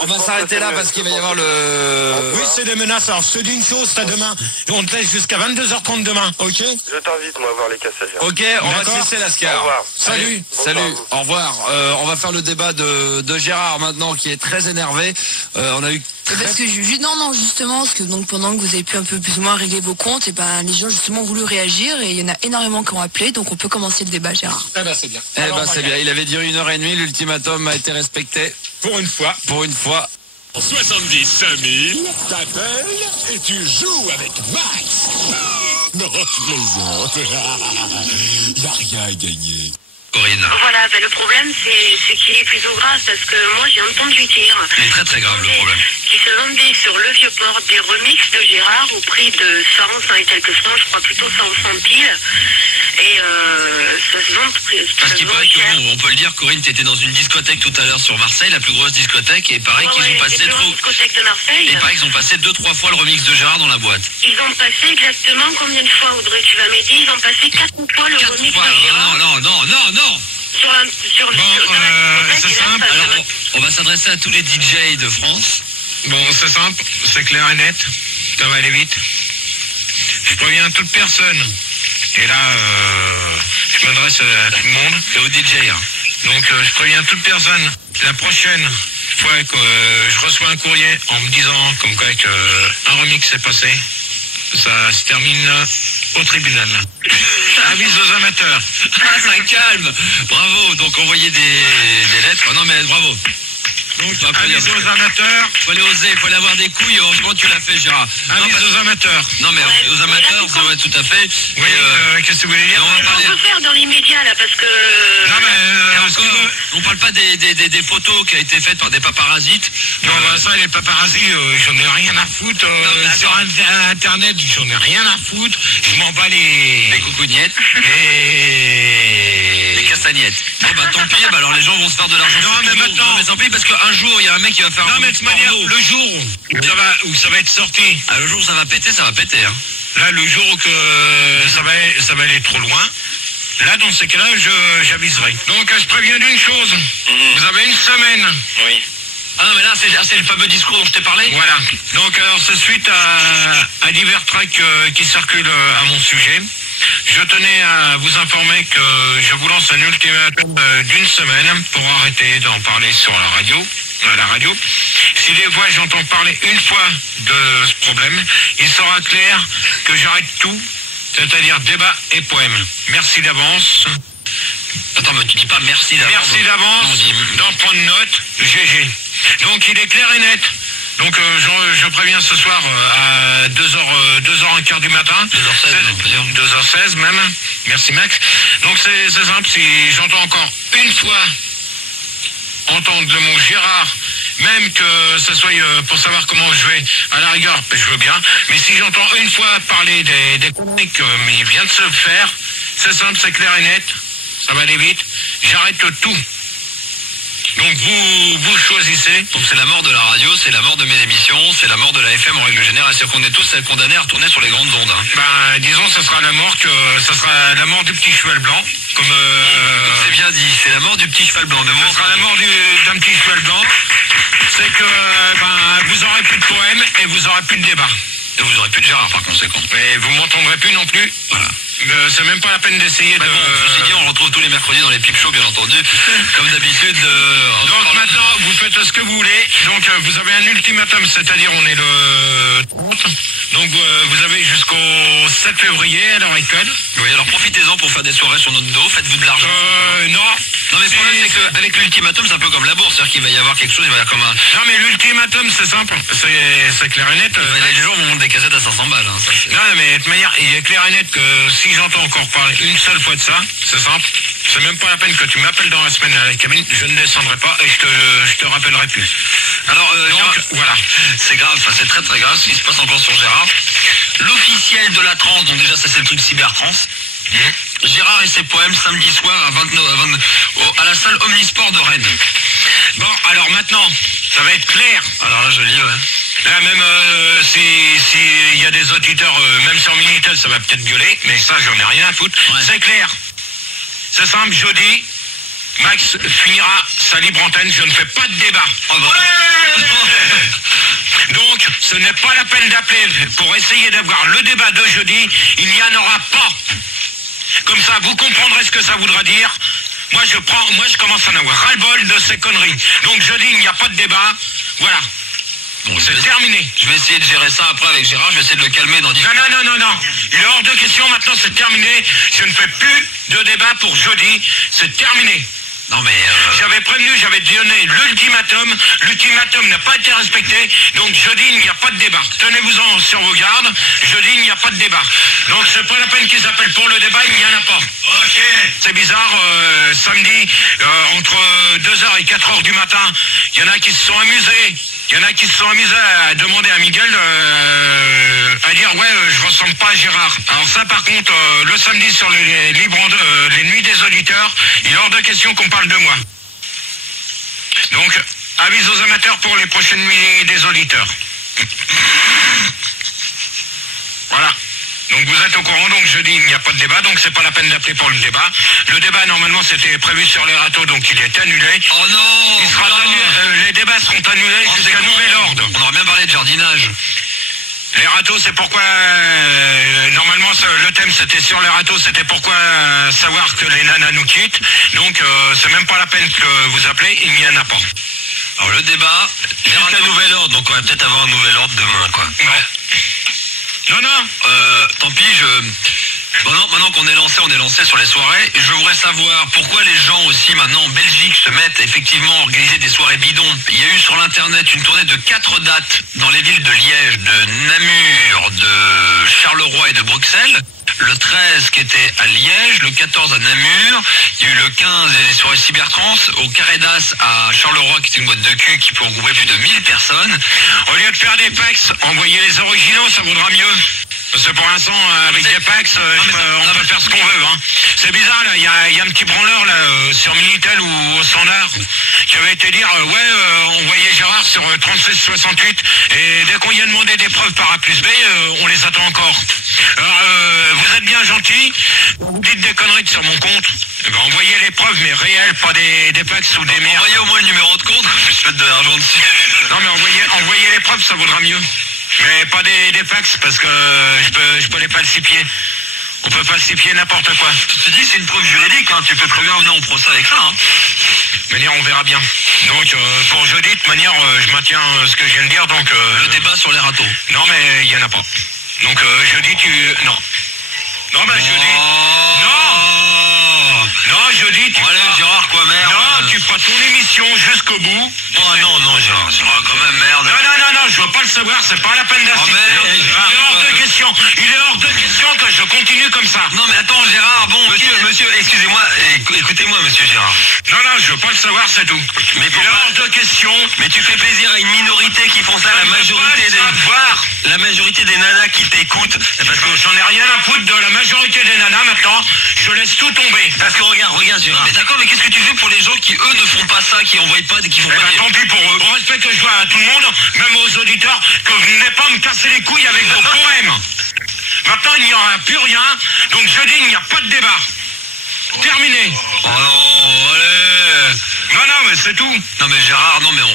On va s'arrêter là parce qu'il va y avoir le... Oui, c'est des menaces. Alors, je te dis une chose, t'as demain. On te laisse jusqu'à 22h30 demain, ok? Je t'invite, moi, à voir les cassettes, Gérard. Ok, on va te laisser, Lascar. Au revoir. Salut. Salut, au revoir. On va faire le débat de Gérard maintenant qui est très énervé. On a eu... Parce que justement, parce que donc pendant que vous avez pu un peu plus ou moins régler vos comptes, et les gens justement ont voulu réagir et il y en a énormément qui ont appelé, donc on peut commencer le débat, Gérard. C'est bien. c'est bien. Il avait dit 1h30, l'ultimatum a été respecté. Pour une fois. 75 000, t'appelles et tu joues avec Max. Non, je plaisante. Y a rien à gagner. Corinne. Voilà, le problème c'est qu'il est plutôt grave parce que moi j'ai entendu dire Il est très très grave le problème. qui se vendait sur le Vieux-Port des remixes de Gérard au prix de 100 et quelques francs, je crois plutôt 100 piles. Et ça se vend Parce qu'il paraît que on peut le dire, Corinne, t'étais dans une discothèque tout à l'heure sur Marseille, la plus grosse discothèque, et pareil qu'ils ont passé discothèque de Marseille. Et pareil qu'ils ont passé 2-3 fois le remix de Gérard dans la boîte. Ils ont passé exactement combien de fois, Audrey, tu vas m'aider? Ils ont passé 4 fois le remix de Gérard. Non. C'est simple. Alors, on va s'adresser à tous les DJ de France. Bon, c'est simple, c'est clair et net. Ça va aller vite. Je préviens toute personne. Et là, je m'adresse à tout le monde et aux DJ. Donc, je préviens toute personne. La prochaine fois que je reçois un courrier en me disant comme quoi un remix s'est passé, ça se termine au tribunal. Avis aux amateurs. Ah, ça calme. Bravo. Donc, envoyez des lettres. Non, mais bravo. Avis aux amateurs. Faut aller oser, faut aller avoir des couilles. Heureusement, tu l'as fait, Gérard. Avis aux amateurs. Non, mais aux amateurs, ça va tout à fait. Oui, qu'est-ce que vous voulez dire? On peut faire dans l'immédiat là parce que. Non, mais on parle pas des photos qui a été faites par des paparasites. Non, ça, les paparazzis, j'en ai rien à foutre. Sur Internet, j'en ai rien à foutre. Je m'en bats les coucougnettes. Et les castagnettes. Oh, bah tant pis, alors les gens vont se faire de l'argent. Non, mais maintenant. Non, mais tant pis parce qu'un jour, il y a un mec qui va faire Non, mais de toute manière, le jour où ça va être sorti. Ah, le jour où ça va péter, hein. Là, le jour que ça va aller trop loin. Là, dans ces cas-là, j'aviserai. Donc, je préviens d'une chose. Vous avez une semaine. Oui. Ah non, mais là, c'est le fameux discours dont je t'ai parlé. Voilà. Donc, alors, c'est suite à divers tracts qui circulent à mon sujet. Je tenais à vous informer que je vous lance un ultimatum d'une semaine pour arrêter d'en parler sur la radio. À la radio. Si des fois j'entends parler une fois de ce problème, il sera clair que j'arrête tout, c'est-à-dire débat et poème. Merci d'avance. Attends, mais tu dis pas merci d'avance. Merci d'avance. D'en prendre note. GG. Donc il est clair et net. Donc je préviens ce soir à 2h15 du matin. 2h16 même. Merci Max. Donc c'est simple, si j'entends encore une fois entendre le mot Gérard, même que ce soit pour savoir comment je vais, à la rigueur, je veux bien, mais si j'entends une fois parler des conneries qu'il vient de se faire, c'est simple, c'est clair et net, ça va aller vite, j'arrête tout. Donc vous choisissez. Donc c'est la mort de la radio, c'est la mort de mes émissions, c'est la mort de la FM en règle générale, c'est qu'on est tous condamnés à retourner sur les grandes ondes. Hein. Bah disons ça sera la mort du petit cheval blanc. Comme c'est bien dit, c'est la mort du petit cheval blanc. Ça sera la mort d'un petit cheval blanc. C'est que vous aurez plus de poèmes et vous aurez plus de débat. Et vous aurez plus de Gérard par conséquent. Mais vous m'entendrez plus non plus. Voilà. C'est même pas la peine d'essayer de... Ceci dit, on retrouve tous les mercredis dans les Pipe Shows, bien entendu. Comme d'habitude. Donc maintenant, vous faites ce que vous voulez. Donc vous avez un ultimatum, c'est-à-dire on est le 30. Donc vous avez jusqu'au 7 février à l'heure actuelle. Oui, alors profitez-en pour faire des soirées sur notre dos. Faites-vous de l'argent. Non. Non, mais le problème, c'est qu'avec l'ultimatum, c'est un peu comme la bourse. C'est-à-dire qu'il va y avoir quelque chose, il va y avoir comme un... Non, mais l'ultimatum, c'est simple. C'est clair et net. Les jours où on monte des cassettes à 500 balles. Hein, non, mais de toute manière, il est clair et net que si j'entends encore parler une seule fois de ça, c'est simple. C'est même pas la peine que tu m'appelles dans la semaine à la cabine. Je ne descendrai pas et je te rappellerai plus. Alors, donc, voilà. C'est grave, c'est très très grave ce qui se passe encore sur Gérard. L'officiel de la trance, donc déjà ça c'est le truc cybertrance. Gérard et ses poèmes samedi soir à la salle Omnisport de Rennes. Bon, alors maintenant, ça va être clair. Alors là, je lis, ouais. Là, même s'il y a des auditeurs, même sur Minitel, ça va peut-être gueuler, mais ça, j'en ai rien à foutre. Ouais. C'est clair. C'est simple, jeudi, Max finira sa libre antenne, je ne fais pas de débat. Oh bah. Donc, ce n'est pas la peine d'appeler pour essayer d'avoir le débat de jeudi, il n'y en aura pas. Comme ça, vous comprendrez ce que ça voudra dire. Moi, je commence à en avoir ras-le-bol de ces conneries. Donc, jeudi, il n'y a pas de débat. Voilà. Bon, c'est terminé. Je vais essayer de gérer ça après avec Gérard, je vais essayer de le calmer dans 10 minutes. Non. Il est hors de question, maintenant, c'est terminé. Je ne fais plus de débat pour jeudi. C'est terminé. Non mais... J'avais prévenu, j'avais donné l'ultimatum. L'ultimatum n'a pas été respecté. Donc jeudi, il n'y a pas de débat. Tenez-vous-en sur vos gardes. Jeudi, il n'y a pas de débat. Donc c'est pas la peine qu'ils appellent pour le débat, il n'y en a pas. Ok. C'est bizarre, samedi, entre 2h et 4h du matin, il y en a qui se sont amusés. Il y en a qui se sont amusés à demander à Miguel à dire ouais je ressemble pas à Gérard. Alors ça par contre le samedi sur les nuits des auditeurs, il est hors de question qu'on parle de moi. Donc avis aux amateurs pour les prochaines nuits des auditeurs. Voilà. Donc vous êtes au courant, donc jeudi il n'y a pas de débat, donc c'est pas la peine d'appeler pour le débat. Le débat normalement c'était prévu sur les râteaux, donc il est annulé. Oh non. Il sera les débats seront annulés jusqu'à nouvel ordre. On aurait bien parlé de jardinage. Les râteaux, c'est pourquoi normalement le thème c'était sur les râteaux, c'était pourquoi savoir que les nanas nous quittent. Donc c'est même pas la peine que vous appelez, il n'y en a pas. Alors le débat, jusqu'à nouvel ordre, donc on va peut-être avoir un nouvel ordre demain quoi. Ouais. Non. Tant pis, maintenant qu'on est lancé sur les soirées. Je voudrais savoir pourquoi les gens aussi maintenant en Belgique se mettent effectivement à organiser des soirées bidons. Il y a eu sur l'internet une tournée de 4 dates dans les villes de Liège, de Namur, de Charleroi et de Bruxelles. Le 13 qui était à Liège, le 14 à Namur, il y a eu le 15 des soirées cybertrans, au Carré d'As à Charleroi qui était une boîte de cul qui peut regrouper plus de 1000 personnes. Au lieu de faire des packs, envoyez les originaux, ça vaudra mieux. Parce que pour l'instant, avec des packs, on peut faire ce qu'on veut. Hein. C'est bizarre, là, il y a un petit branleur là, sur Minitel ou au Standard qui avait été dire on voyait Gérard sur 3668 et dès qu'on y a demandé des preuves par A plus B, on les attend encore. Alors, vous êtes bien gentil, vous dites des conneries direct sur mon compte. Eh ben, envoyez les preuves, mais réelles, pas des fax ou des merdes. Envoyez au moins le numéro de compte, je vais mettre de l'argent dessus. Non mais envoyez les preuves, ça vaudra mieux. Mais pas des fax, parce que je peux les falsifier. On peut falsifier n'importe quoi. Je te dis, c'est une preuve juridique, hein. Tu peux très bien venir en procès avec ça. Hein. De manière, on verra bien. Donc, pour jeudi, de manière, je maintiens ce que je viens de dire. Donc, le débat sur les ratons. Non, mais il n'y en a pas. Donc, jeudi, non. Non, mais jeudi... Non, jeudi, tu... Allez, Gérard, quoi, merde. Non, tu feras ton émission jusqu'au bout. Oh non, Gérard, quand même, merde. Non, je veux pas le savoir, c'est pas la peine d'assister. Oh, Il est hors de question. Il est hors de question que je continue comme ça. Non, mais attends, Gérard, bon... Monsieur, excusez-moi, écoutez-moi, monsieur Gérard. Non, je veux pas le savoir, c'est tout. Mais il est hors de question. Mais tu fais plaisir à une minorité qui font ça, la majorité des nanas qui t'écoutent. Parce que j'en ai rien à foutre de la majorité des nanas maintenant. Je laisse tout tomber. Parce que regarde, Gérard. Mais d'accord, mais qu'est-ce que tu fais pour les gens qui, eux, ne font pas ça, qui envoient pas, qui font pas... Tant pis pour eux. Au respect que je vois à tout le monde, même aux auditeurs, que vous venez pas me casser les couilles avec vos poèmes. Maintenant, il n'y aura plus rien. Donc jeudi, il n'y a pas de débat. Terminé. Oh non, allez. Non, mais c'est tout. Non, mais Gérard, non, mais on...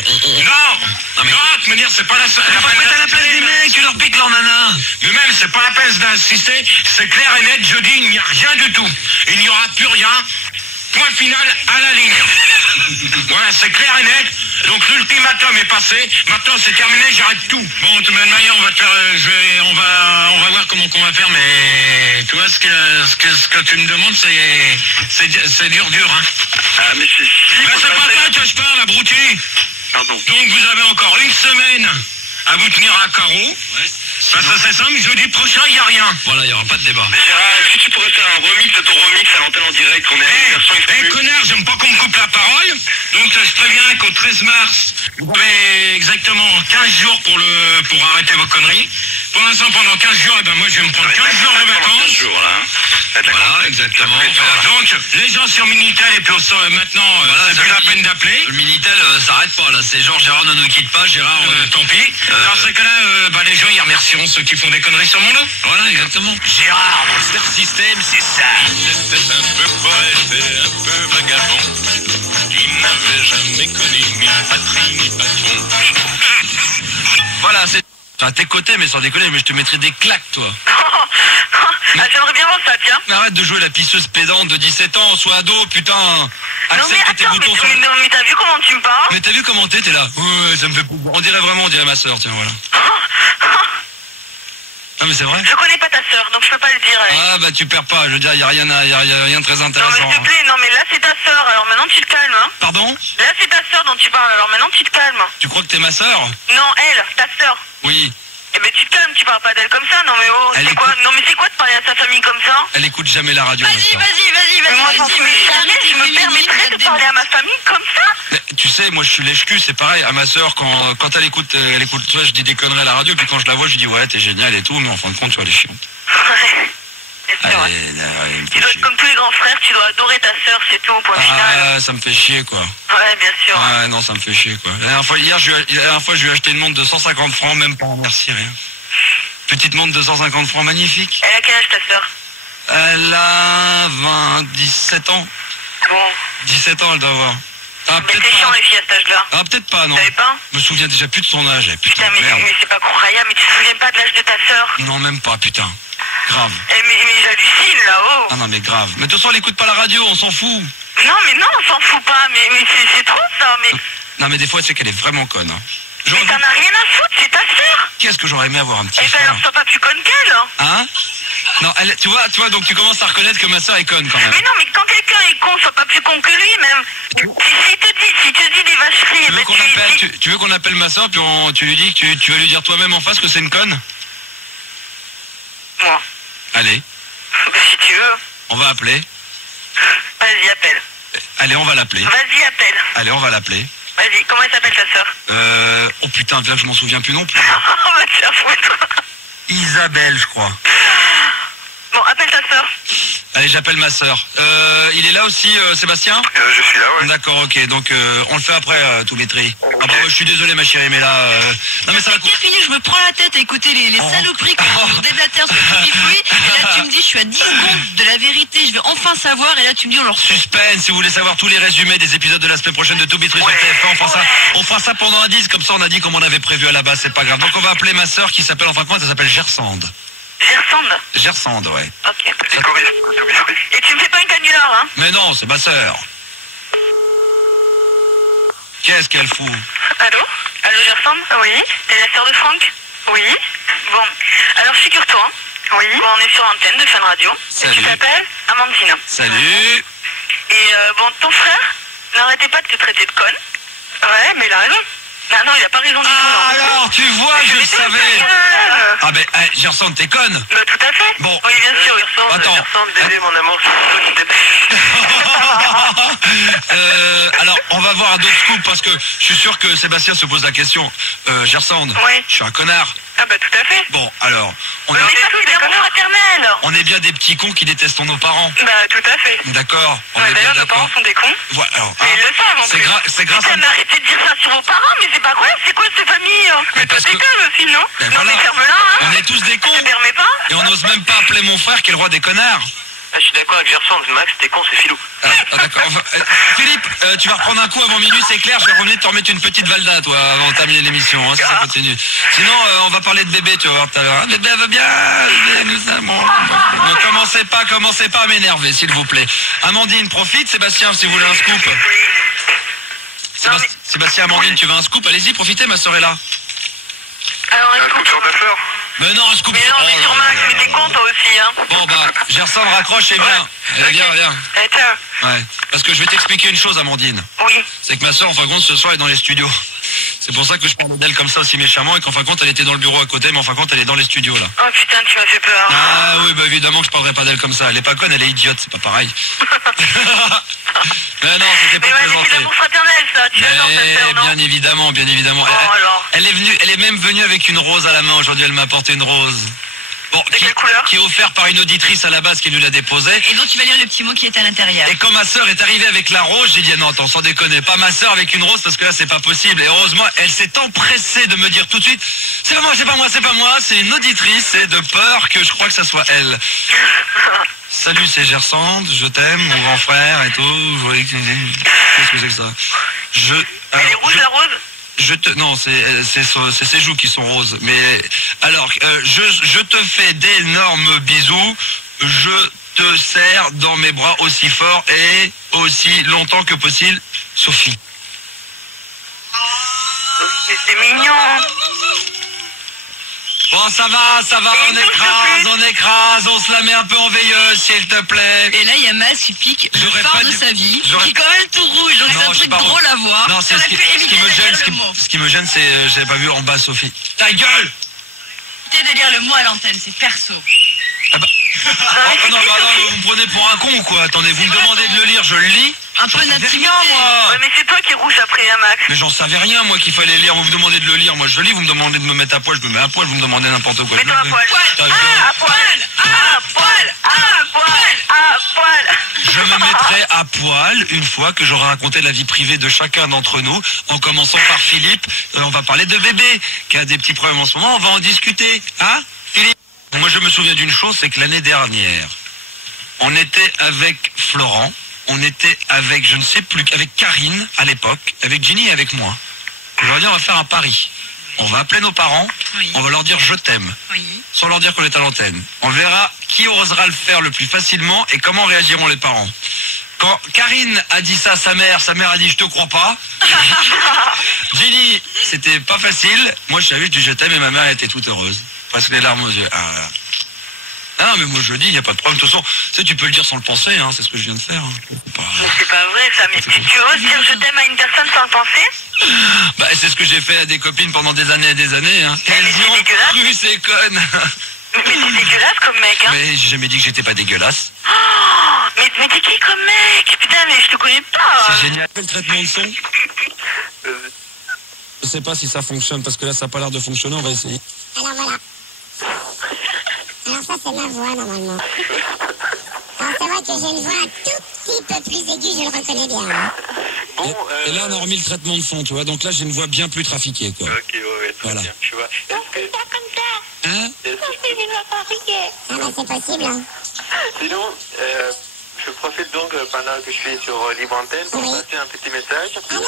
Non, de manière, c'est pas la seule. Faut pas mettre à la place des mecs, tu leur piques leur nana. Mais même, c'est pas la peine d'insister. C'est clair et net, jeudi, il n'y a rien du tout. Il n'y aura plus rien. Point final à la ligne. Voilà, c'est clair et net. Donc l'ultimatum est passé. Maintenant c'est terminé, j'arrête tout. Bon, de toute manière, on va te faire, on va voir comment qu'on va faire. Mais tu vois, ce que tu me demandes, c'est dur, hein. Ah, mais c'est... Mais c'est pas ça que je parle, abruti. Pardon. Donc vous avez encore une semaine à vous tenir à carreau. Ça c'est simple, jeudi prochain, il n'y a rien. Voilà, il n'y aura pas de débat. Mais Gérard, si tu pourrais faire un remix de ton remix à l'antenne en direct, qu'on est connard, j'aime pas qu'on me coupe la parole. Donc je préviens qu'au 13 mars, vous avez exactement 15 jours pour arrêter vos conneries. Pour l'instant, pendant 15 jours, moi je vais me prendre 15 jours de vacances. 15 jours, là. Voilà, exactement. Donc, les gens sur Minitel, et puis maintenant, c'est plus la peine d'appeler. Le Minitel s'arrête pas, là. C'est genre Gérard ne nous quitte pas, Gérard... tant pis. Dans ce cas-là, les gens, ils remercieront ceux qui font des conneries sur mon dos. Voilà, exactement. Gérard, Monster System, c'est ça. C'était un peu poète et un peu vagabond. Il n'avait jamais connu ni patrie ni patron. Voilà, c'est... À tes côtés, mais sans déconner, mais je te mettrai des claques, toi. J'aimerais bien voir ça, tiens. Mais arrête de jouer la pisseuse pédante de 17 ans, sois ado, putain. Non mais Accepte tes attends, boutons sur... mais t'as vu comment tu me parles? Mais t'as vu comment t'es là? Ouais, ça me fait... On dirait ma sœur, tiens, voilà. Ah mais c'est vrai? Je connais pas ta sœur, donc je peux pas le dire. Ah bah tu perds pas, je veux dire, y a rien de très Non intéressant. mais s'il te plaît, non mais là c'est ta sœur, alors maintenant tu te calmes, hein. Pardon? Là c'est ta sœur dont tu parles, alors maintenant tu te calmes. Tu crois que t'es ma sœur? Non, elle, ta sœur. Oui. Eh ben tu te calmes, tu parles pas d'elle comme ça, non mais oh, Elle c'est quoi? Non mais c'est quoi de parler à sa famille comme ça? Elle écoute jamais la radio. ma sœur. Mais moi j'en suis jamais, je me permettrais de parler à ma famille comme ça? Mais, tu sais, moi je suis lèche-cul, c'est pareil, à ma sœur, quand elle écoute, tu vois, je dis des conneries à la radio, puis quand je la vois, je dis ouais, t'es génial et tout, mais en fin de compte, tu vois, elle est chiante. Ouais, c'est vrai. Tu dois, comme tous les grands frères, tu dois adorer ta sœur, c'est tout au point final. Ah, ça me fait chier, quoi. Ouais, bien sûr. Ouais, non, ça me fait chier, quoi. La dernière fois, je lui ai acheté une montre de 150 francs, même pas en merci, rien. Petite montre de 150 francs, magnifique. Elle a quel âge ta sœur? Elle a 17 ans. Bon. 17 ans, elle doit avoir. Ah, Mais peut-être t'es chiant pas. les filles à cet âge-là. Ah, peut-être pas, non. T'avais pas? Je me souviens déjà plus de son âge. Putain, mais merde. c'est pas croyable, mais tu te souviens pas de l'âge de ta sœur? Non, même pas, putain. Grave. Mais j'hallucine là-haut. Ah non, mais grave. Mais de toute façon, elle écoute pas la radio, on s'en fout. Non, mais non, on s'en fout pas, mais c'est trop ça, mais... Non, mais des fois, c'est qu'elle est vraiment conne. Hein. Mais t'en as rien à foutre, c'est ta sœur. Qu'est-ce que j'aurais aimé avoir un petit Eh ben frère. alors, sois pas plus conne qu'elle. Hein? Non, elle, tu vois, donc tu commences à reconnaître que ma sœur est conne quand même. Mais non, mais quand quelqu'un est con, sois pas plus con que lui, même. Si tu dis des vacheries, Tu veux qu'on appelle ma sœur, puis tu lui dis que tu vas lui dire toi-même en face que c'est une conne? Moi. Allez, Bah, si tu veux. on va appeler. Vas-y, appelle. Allez, on va l'appeler. Vas-y, appelle. Allez, on va l'appeler. Vas-y, comment elle s'appelle ta sœur? Oh putain, là je m'en souviens plus non plus. Oh, bah, tiens, foutre. Isabelle, je crois. Bon, appelle ta sœur. Allez, j'appelle ma sœur. Il est là aussi, Sébastien? Je suis là, ouais. D'accord, ok. Donc on le fait après, tout Métri. Ah bah, je suis désolé, ma chérie, mais là... Non mais ça va... Je me prends la tête à écouter les saloperies que vous demandez de la terre sur le free. Et là, tu me dis, je suis à 10 secondes de la vérité, je vais enfin savoir, et là tu me dis on leur Suspense, si vous voulez savoir tous les résumés des épisodes de la semaine prochaine de To Be True sur TF1, on fera ça pendant un 10, comme ça on a dit comme on avait prévu à la base, c'est pas grave. Donc on va appeler ma sœur qui s'appelle, en fin de compte, elle s'appelle Gersande. Gersande, ouais. Ok. Et tu me fais pas un canular, hein? Mais non, c'est ma sœur. Qu'est-ce qu'elle fout? Allô? Allô, Gersande? Oui. T'es la sœur de Franck? Oui. Bon, alors figure-toi. Oui. Bon, on est sur l'antenne de Fun Radio. Salut. Tu t'appelles Amandine. Salut. Et bon, ton frère, n'arrêtez pas de te traiter de conne. Ouais, mais il a raison. Non, il a pas raison du tout. Ah alors, tu vois, je le savais. Ah ben, Gersande, t'es conne. Bah, tout à fait. Bon. Oui, bien sûr. Attends. Bébé, mon amour, alors, on va voir d'autres scoops parce que je suis sûr que Sébastien se pose la question. Gersande, Oui. je suis un connard. Ah bah, tout à fait. Bon, alors, On est tous des amours fraternels. on est bien des petits cons qui détestent nos parents. Bah, tout à fait. D'accord. On Ouais, est bien d'ailleurs, nos d'accord. parents sont des cons. Voilà, alors, Mais ils le savent, en c'est plus. c'est grâce à... Putain, mais arrêtez de dire ça sur vos parents, mais c'est pas vrai, c'est quoi cette famille? Mais Toi, parce t'es que- conne aussi, non? Ben Non, voilà. mais ferme-la, hein. On est tous des cons. Tu te permets pas? Et on n'ose même pas appeler mon frère qui est le roi des connards. Ah, je suis d'accord avec Gersande, Max, t'es con, c'est filou. Ah, d'accord. Philippe, tu vas reprendre un coup avant minuit, c'est clair, je vais revenir te remettre une petite valda, toi, avant de terminer l'émission, hein, si ça continue. Sinon, on va parler de bébé, tu vas voir tout à l'heure. Ah, bébé, elle va bien, bébé, nous sommes... Ne commencez pas à m'énerver, s'il vous plaît. Amandine, profite, Sébastien, si vous voulez un scoop. Sébastien, Amandine, tu veux un scoop? Allez-y, profitez, ma sœur est là. Alors, un coup. sur ta fleur. Mais non, un scoop... Mais non, mais Oh sur là Max, là mais là t'es là. con, toi aussi, hein. Bon, bah, Gersande raccroche et viens. Viens. Eh, tiens. Ouais. Parce que je vais t'expliquer une chose, Amandine. Oui. C'est que ma soeur, en fin de compte, ce soir, est dans les studios. C'est pour ça que je parle d'elle comme ça aussi méchamment et qu'en fin de compte, elle était dans le bureau à côté, mais en fin de compte, elle est dans les studios, là. Oh putain, tu m'as fait peur. Ah oui, bah évidemment que je parlerai pas d'elle comme ça. Elle est pas conne, elle est idiote, c'est pas pareil. Mais non, c'était Mais pas ouais, mais c'est présenté. l'amour fraternel, ça. Tu l'adores, ta sœur, non? Bien évidemment, bien évidemment. Bon, alors. Elle est même venue avec une rose à la main aujourd'hui, elle m'a apporté une rose. Bon, De quelle couleur? qui est offerte par une auditrice à la base qui nous l'a déposée. Et donc tu vas lire le petit mot qui est à l'intérieur. Et quand ma sœur est arrivée avec la rose, j'ai dit non, attends, sans déconner, pas ma sœur avec une rose parce que là c'est pas possible. Et heureusement, elle s'est empressée de me dire tout de suite, c'est pas moi, c'est une auditrice, et de peur que je crois que ça soit elle. Salut, c'est Gersande, je t'aime, mon grand frère et tout. Qu'est-ce que c'est que ça? Elle est rouge, la rose? Non, c'est ses joues qui sont roses. Mais alors, je te fais d'énormes bisous. Je te serre dans mes bras aussi fort et aussi longtemps que possible, Sophie. C'est mignon. Bon, ça va, on écrase, on se la met un peu en veilleuse, s'il te plaît. Et là il y a Mas qui pique le J'aurais phare pas de dû- sa vie, j'aurais- qui est quand même tout rouge, donc c'est Non, un je sais truc pas. drôle à voir. Non, c'est T'aurais ce qui pu éviter me de gêne, dire le mot. ce qui me gêne, c'est j'ai pas vu en bas Sophie. Ta gueule! Évitez de dire le mot à l'antenne, c'est perso. Ah bah... Oh, non, vous me prenez pour un con ou quoi? Attendez, vous me demandez de le lire, je le lis? Un peu J'en savais d'intimité. rien, moi. Ouais, mais c'est toi qui es rouge après, hein, Max. Mais j'en savais rien, moi, qu'il fallait lire. Vous me demandez de le lire, moi je le lis. Vous me demandez de me mettre à poil, je me mets à poil. Vous me demandez n'importe quoi. je Mets-toi le à fais. poil. Ta Ah, gueule. à poil. À poil. À poil. À poil. Je me mettrai à poil une fois que j'aurai raconté la vie privée de chacun d'entre nous, en commençant par Philippe. On va parler de bébé, qui a des petits problèmes en ce moment. On va en discuter. Hein, Philippe? Moi, je me souviens d'une chose, c'est que l'année dernière, on était avec Florent, on était avec, je ne sais plus, avec Karine à l'époque, avec Jenny et avec moi. Aujourd'hui, on va faire un pari. On va appeler nos parents, Oui. on va leur dire je t'aime, Oui. sans leur dire qu'on est à l'antenne. On verra qui osera le faire le plus facilement et comment réagiront les parents. Quand Karine a dit ça à sa mère a dit je te crois pas. Jenny, c'était pas facile. Moi je savais, je dis je t'aime et ma mère était toute heureuse. Presque les larmes aux yeux. Ah non, mais moi je dis, il n'y a pas de problème. De toute façon, tu sais, tu peux le dire sans le penser, hein, c'est ce que je viens de faire. Hein. Mais c'est pas vrai, ça. Mais tu oses dire je t'aime à une personne sans le penser? Bah, c'est ce que j'ai fait à des copines pendant des années et des années. Hein. Mais Elles c'est y ont dégueulasse. cru, ces connes. Mais t'es dégueulasse comme mec, hein. Mais j'ai jamais dit que j'étais pas dégueulasse. Oh, mais t'es qui comme mec? Putain, mais je te connais pas. C'est génial. Le traitement de son. Je sais pas si ça fonctionne, parce que là, ça n'a pas l'air de fonctionner, on va essayer. Alors voilà. Alors ça c'est ma voix normalement. Alors c'est vrai que j'ai une voix un tout petit peu plus aiguë, je le reconnais bien. Hein. Bon, Et là, on a remis le traitement de son, tu vois. Donc là, j'ai une voix bien plus trafiquée, quoi. Ok, ouais, très Voilà. bien, tu vois. Non, c'est pas comme ça. Hein? Non, c'est une voix trafiquée. Ah bah c'est possible. Hein. Sinon, je profite donc pendant que je suis sur Libre Antenne pour passer un petit message. Ah non,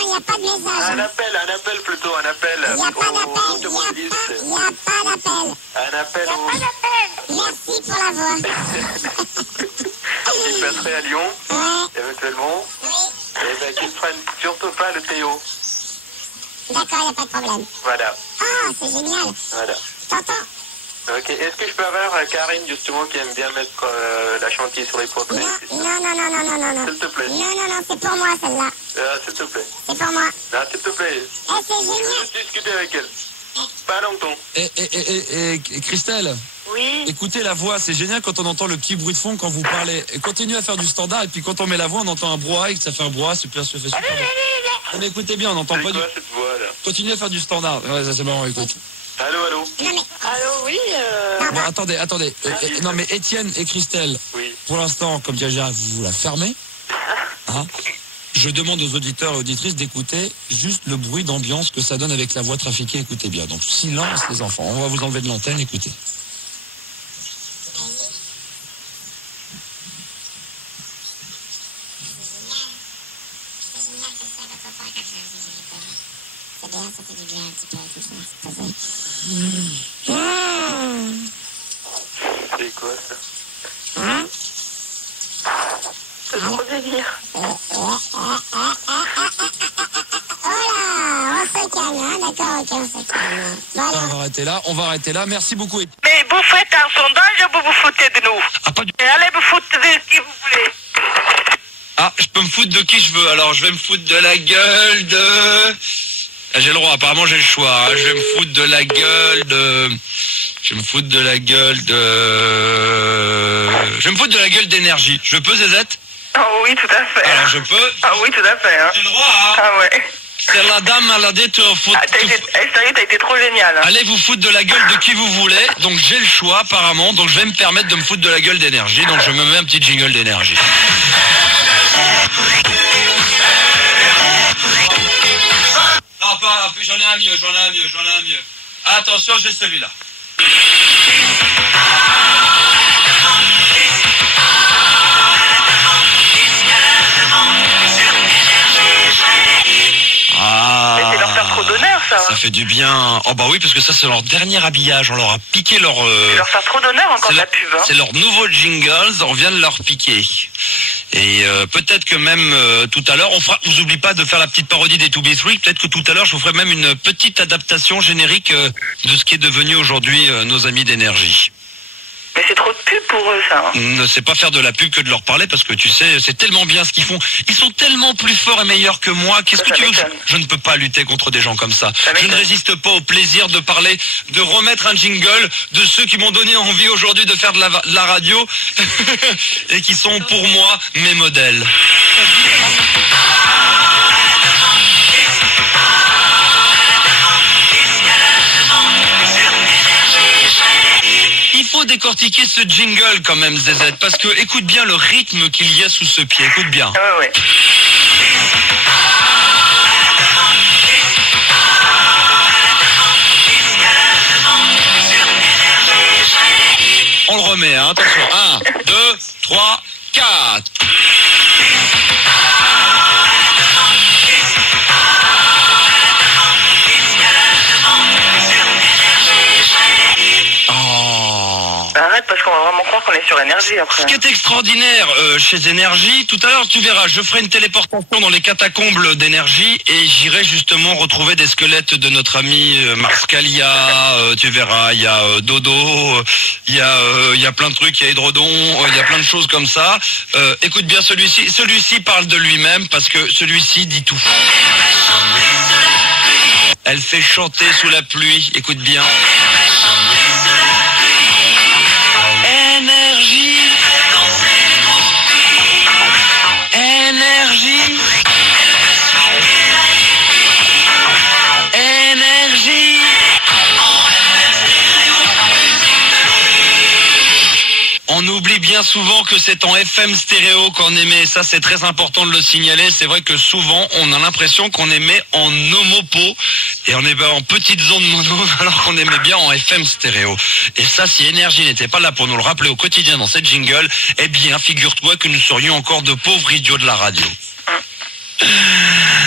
il n'y a pas de message. Un appel plutôt, un appel. Il n'y a pas d'appel, il n'y a pas d'appel. Un appel au... Merci pour la voix. Qui passerait à Lyon, éventuellement. Et ben, qui ne prennent surtout pas le Théo. D'accord, il n'y a pas de problème. Voilà. Ah, c'est génial. Voilà. T'entends? Ok, est-ce que je peux avoir Karine, justement, qui aime bien mettre la chantier sur les poitrines? Non. S'il te plaît. Non, c'est pour moi, celle-là. S'il te plaît. C'est pour moi. Non, s'il te plaît. C'est génial. Je veux juste discuter avec elle. Pas longtemps. Et Christelle? Oui. Écoutez la voix, c'est génial quand on entend le petit bruit de fond quand vous parlez. Et continuez à faire du standard, et puis quand on met la voix, on entend un brouhaha et que ça fait un brouhaha, ça fait super bien. Mais écoutez bien, on n'entend pas du... cette voix, là? Continuez à faire du standard. Ouais, ça c'est marrant, écoute. Allô? Allô, oui. Bon, attendez. Non, mais Étienne et Christelle, pour l'instant, comme dit Gérard, vous la fermez. Hein? Je demande aux auditeurs et auditrices d'écouter juste le bruit d'ambiance que ça donne avec la voix trafiquée. Écoutez bien. Donc, silence, les enfants. On va vous enlever de l'antenne. Écoutez. C'est bien, ça fait du bien un petit peu. C'est quoi ça? C'est trop délire. Oh là, on se calme, hein? D'accord, ok, on se calme. Voilà. On va arrêter là. Merci beaucoup. Mais vous faites un sondage ou vous vous foutez de nous? Allez vous foutre de qui vous voulez. Ah, je peux me foutre de qui je veux. Alors, je vais me foutre de la gueule de... J'ai le droit, apparemment j'ai le choix. Hein. Je vais me foutre de la gueule de... Je vais me foutre de la gueule d'énergie. Je peux, Zézette? Ah oui, tout à fait. Alors, je peux? Ah oui, tout à fait. Hein. J'ai le droit, hein? Ah ouais. C'est la dame maladée, te foutre... Sérieux, t'as été trop génial. Hein. Allez vous foutre de la gueule de qui vous voulez. Donc, j'ai le choix, apparemment. Donc, je vais me permettre de me foutre de la gueule d'énergie. Donc, je me mets un petit jingle d'énergie. Non, pas, j'en ai un mieux. Attention, j'ai celui-là. Mais c'est leur faire trop d'honneur, ça. Ça fait du bien. Oh bah oui, parce que ça c'est leur dernier habillage. On leur a piqué leur... C'est leur faire trop d'honneur encore de la pub. Hein. C'est leur nouveau jingles, on vient de leur piquer. Et peut-être que même tout à l'heure, vous n'oubliez pas de faire la petite parodie des 2B3. Peut-être que tout à l'heure, je vous ferai même une petite adaptation générique de ce qui est devenu aujourd'hui nos amis d'énergie. Mais c'est trop de pub pour eux, ça. Hein. Ne sais pas faire de la pub que de leur parler parce que tu sais, c'est tellement bien ce qu'ils font. Ils sont tellement plus forts et meilleurs que moi. Qu'est-ce que tu veux? Je ne peux pas lutter contre des gens comme ça. Je ne résiste pas au plaisir de parler, de remettre un jingle de ceux qui m'ont donné envie aujourd'hui de faire de la radio et qui sont pour moi mes modèles. Il faut décortiquer ce jingle quand même, ZZ, parce que écoute bien le rythme qu'il y a sous ce pied, écoute bien. Ouais. On le remet, hein, attention. 1, 2, 3, 4. Arrête parce qu'on va vraiment croire qu'on est sur énergie après. Ce qui est extraordinaire chez Énergie, tout à l'heure tu verras, je ferai une téléportation dans les catacombes d'Énergie et j'irai justement retrouver des squelettes de notre ami Marscalia, tu verras, il y a Dodo, il y a plein de trucs, il y a Hydrodon, il y a plein de choses comme ça. Écoute bien celui-ci parle de lui-même parce que celui-ci dit tout. Elle fait chanter sous la pluie, écoute bien. Énergie. Énergie. Énergie. On oublie bien souvent que c'est en FM stéréo qu'on émet. Ça, c'est très important de le signaler. C'est vrai que souvent, on a l'impression qu'on émet en homopo. Et on est en petite zone mono alors qu'on aimait bien en FM stéréo. Et ça, si Énergie n'était pas là pour nous le rappeler au quotidien dans cette jingle, eh bien, figure-toi que nous serions encore de pauvres idiots de la radio.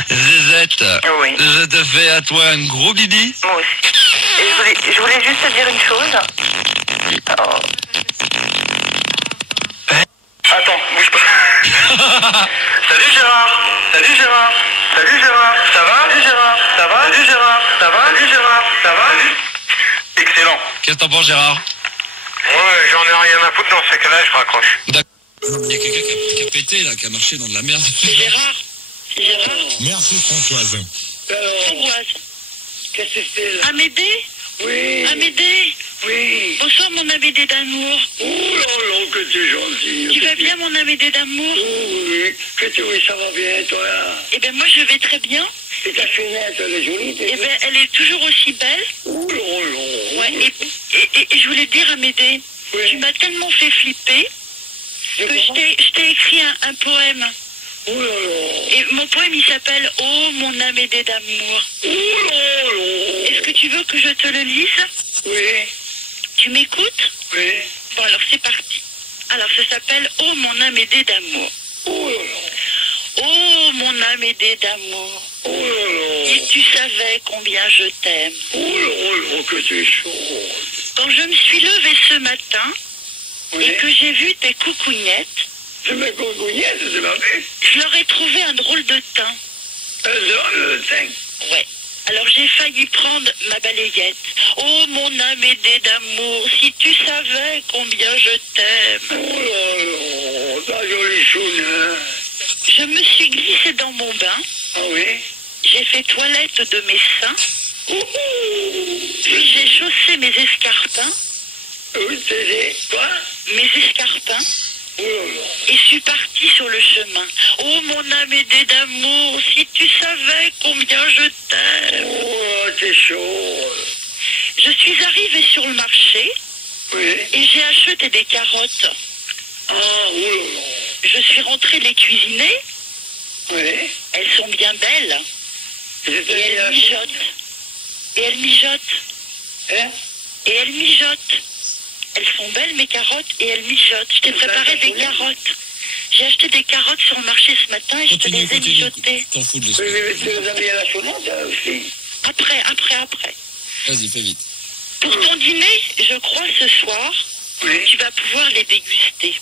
Zézette, oui. Je te fais à toi un gros bibi. Moi aussi. Et je voulais juste te dire une chose. Oh. Attends, bouge pas. Salut Gérard. Salut Gérard. Salut Gérard. Ça va? Salut Gérard. Ça va? Salut Gérard. Ça va? Salut Gérard. Ça va? Excellent. Qu'est-ce que t'en penses, Gérard? Ouais, j'en ai rien à foutre dans ce cas-là, je raccroche. Il y a quelqu'un qui a pété, là, qui a marché dans de la merde. C'est Gérard. C'est Gérard. Merci Françoise. Françoise. Qu'est-ce que c'est là? Amédée? Oui. Amédée? Oui. Bonsoir mon Amédée d'amour. Oh là là, que tu es gentil. Tu vas bien mon Amédée d'amour? Oui, oui, ça va bien, toi là. Eh ben moi je vais très bien. Et ta fenêtre, elle est jolie. Eh ben elle est toujours aussi belle. Oh là là. Ouais, et je voulais te dire Amédée, Oui. tu m'as tellement fait flipper que je t'ai écrit un poème. Oh là là. Et mon poème il s'appelle Oh mon Amédée d'amour. Oh là là. Est-ce que tu veux que je te le lise? Oui. Tu m'écoutes? Oui. Bon alors c'est parti. Alors ça s'appelle Oh mon Amédée d'amour. Oh là là. Oh mon Amédée d'amour. Oh là là. Si tu savais combien je t'aime. Oh là là, que tu es chaude. Quand je me suis levée ce matin Oui. et que j'ai vu tes coucougnettes, C'est mes congouillettes, c'est ma vie. je leur ai trouvé un drôle de teint. Le teint. Ouais. Alors j'ai failli prendre ma balayette. Oh mon Amédée d'amour, si tu savais combien je t'aime. Oh là là, ta jolie choune. Je me suis glissée dans mon bain, Ah oui? j'ai fait toilette de mes seins, puis j'ai chaussé mes escarpins, Oui, c'est quoi? mes escarpins, Oh là là. et suis partie sur le chemin. Oh mon Amédée d'amour, si tu savais combien je t'aime. Oh, t'es chaud. Je suis arrivée sur le marché Oui. et j'ai acheté des carottes. Ah, oh là là. Je suis rentrée les cuisiner, Oui. elles sont bien belles, et elles mijotent. Et elles mijotent. Hein? Et elles mijotent. Elles sont belles mes carottes et elles mijotent. Je t'ai préparé des carottes. J'ai acheté des carottes sur le marché ce matin et je te les ai mijotées. T'en fous de Oui, l'esprit. mais tu les as mis à la sonnette aussi. Après. Vas-y, fais vite. Pour ton dîner, je crois ce soir, Oui. tu vas pouvoir les déguster.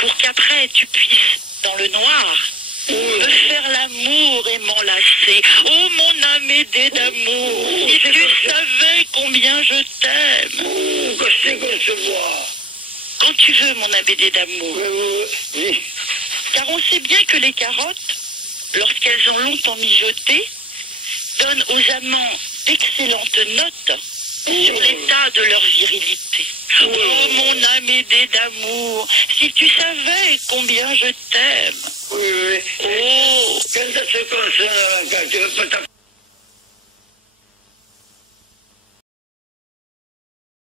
Pour qu'après tu puisses, dans le noir, me faire l'amour et m'enlacer. Oh mon Amédée d'amour, si tu savais combien je t'aime. Oh, que c'est qu'on se voit. Quand tu veux mon Amédée d'amour. Oui. Car on sait bien que les carottes, lorsqu'elles ont longtemps mijoté, donnent aux amants d'excellentes notes sur l'état de leur virilité. Oh mon Amédée d'amour, si tu savais combien je